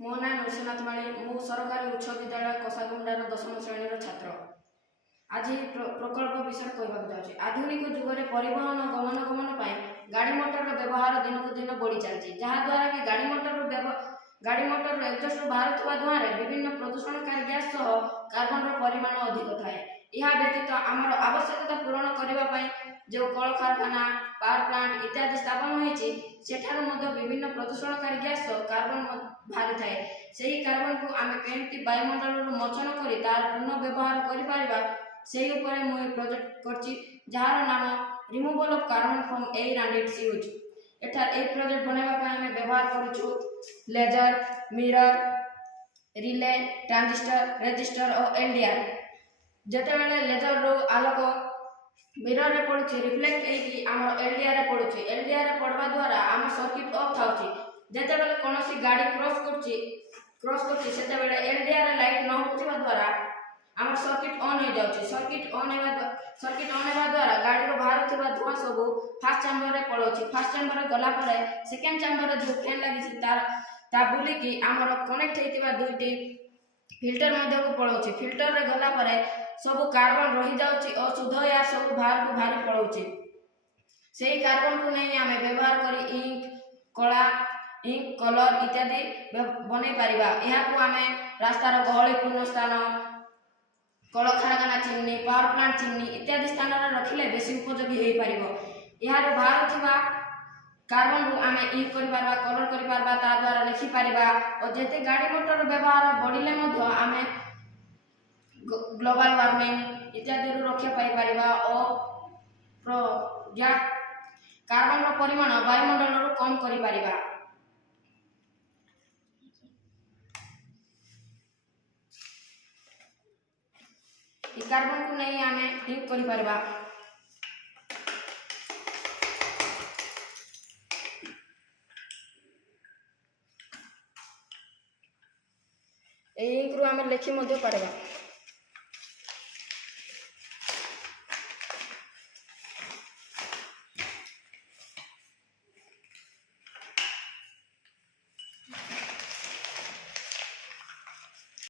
ମୋ ନାଁ ନୃସିଂହନାଥ ମାଳି। ମୁଁ ସରକାରୀ ଉଚ୍ଚ ବିଦ୍ୟାଳୟ କଷାଗୁଣ୍ଡାର 10ମ ଶ୍ରେଣୀର ଛାତ୍ର। ଆଜି ପ୍ରକଳ୍ପ ବିଷୟରେ କହିବାକୁ ଯାଉଛି। ଆଧୁନିକ ଯୁଗରେ ପରିବହନ ଗମନାଗମନ ପାଇଁ ଗାଡ଼ି ମଟରର ବ୍ୟବହାର ଦିନକୁ ଦିନ ବଢ଼ି ଚାଲିଛି, ଯାହାଦ୍ୱାରା କି ଗାଡ଼ି ମଟରର ଏକ୍ସଜଷ୍ଟରୁ ବାହାରୁଥିବା ଧୂଆଁରେ ବିଭିନ୍ନ ପ୍ରଦୂଷଣକାରୀ ଗ୍ୟାସ୍ ସହ କାର୍ବନର ପରିମାଣ ଅଧିକ ଥାଏ। ଏହା ବ୍ୟତୀତ ଆମର ଆବଶ୍ୟକତା ପୂରଣ କରିବା ପାଇଁ ଯେଉଁ କଳକାରଖାନା, ପାୱାର ପ୍ଲାଣ୍ଟ ଇତ୍ୟାଦି ସ୍ଥାପନ ହୋଇଛି, ସେଠାରୁ ମଧ୍ୟ ବିଭିନ୍ନ ପ୍ରଦୂଷଣକାରୀ ଗ୍ୟାସ୍ ସହ କାର୍ବନ ବାହାରିଥାଏ। ସେହି କାର୍ବନକୁ ଆମେ କେମିତି ବାୟୁମଣ୍ଡଳରୁ ମୋଚନ କରି ତାର ପୁନଃ ବ୍ୟବହାର କରିପାରିବା, ସେହି ଉପରେ ମୁଁ ଏହି ପ୍ରୋଜେକ୍ଟ କରିଛି, ଯାହାର ନାମ removal of carbon from air and its use. ଏହି ପ୍ରୋଜେକ୍ଟ ବନାଇବା ପାଇଁ ଆମେ ବ୍ୟବହାର କରୁଛୁ laser, mirror, relay, transistor, resistor ଓ ଏଲଡିଆର। ଯେତେବେଳେ ଲେଜରରୁ ଆଲୋକ ମିରରରେ ପଡ଼ୁଛି, ରିଫ୍ଲେକ୍ଟ ହେଇକି ଆମର ଏଲଡିଆରରେ ପଡ଼ୁଛି। ଏଲଡିଆରରେ ପଡ଼ବା ଦ୍ୱାରା ଆମ ସର୍କିଟ୍ ଅଫ୍ ଥାଉଛି। ଯେତେବେଳେ କୌଣସି ଗାଡ଼ି କ୍ରସ୍ କରୁଛି ସେତେବେଳେ ଏଲଡିଆର ଲାଇଟ୍ ନ ହେଉଥିବା ଦ୍ୱାରା ଆମର ସର୍କିଟ୍ ଅନ୍ ହୋଇଯାଉଛି। ସର୍କିଟ୍ ଅନ୍ ହେବା ଦ୍ୱାରା ଗାଡ଼ିରୁ ବାହାରୁଥିବା ଧୂଆଁ ସବୁ ଫାର୍ଷ୍ଟ ଚାମ୍ବରରେ ପଳାଉଛି। ଫାର୍ଷ୍ଟ ଚାମ୍ବରରେ ଗଲା ପରେ ସେକେଣ୍ଡ ଚାମ୍ବରରେ ଯେଉଁ ଫ୍ୟାନ୍ ଲାଗିଛି ତା ବୁଲିକି ଆମର କନେକ୍ଟ ହେଇଥିବା ଦୁଇଟି ଫିଲ୍ଟର ମଧ୍ୟକୁ ପଳାଉଛି। ଫିଲ୍ଟରରେ ଗଲା ପରେ ସବୁ କାର୍ବନ ରହିଯାଉଛି ଓ ଶୁଦ୍ଧ ଏୟାର ସବୁ ବାହାରକୁ ବାହାରି ପଳାଉଛି। ସେହି କାର୍ବନକୁ ନେଇ ଆମେ ବ୍ୟବହାର କରି ଇଙ୍କ, କଲର ଇତ୍ୟାଦି ବନେଇ ପାରିବା। ଏହାକୁ ଆମେ ରାସ୍ତାର ଗହଳିପୂର୍ଣ୍ଣ ସ୍ଥାନ, କଳକାରଖାନା ଚିମ୍ନି, ପାୱାର ପ୍ଲାଣ୍ଟ ଚିମ୍ନି ଇତ୍ୟାଦି ସ୍ଥାନରେ ରଖିଲେ ବେଶୀ ଉପଯୋଗୀ ହୋଇପାରିବ। ଏହାର ବାହାରୁଥିବା କାର୍ବନକୁ ଆମେ ଇଙ୍କ କରିପାରିବା, କଲର କରିପାରିବା, ତା ଦ୍ୱାରା ଲେଖିପାରିବା ଓ ଯେତେ ଗାଡ଼ି ମଟର ବ୍ୟବହାର ବଢ଼ିଲେ ମଧ୍ୟ ଆମେ ଗ୍ଲୋବାଲ ୱାର୍ମିଂ ଇତ୍ୟାଦିରୁ ରକ୍ଷା ପାଇପାରିବା ଓ କାର୍ବନର ପରିମାଣ ବାୟୁମଣ୍ଡଳରୁ କମ୍ କରିପାରିବା। এই କାର୍ବନକୁ ନେଇ ଆମେ ଇଙ୍କ କରିପାରିବା। এই ଇଙ୍କରୁ ଆମେ ଲେଖି ମଧ୍ୟ ପାରିବା।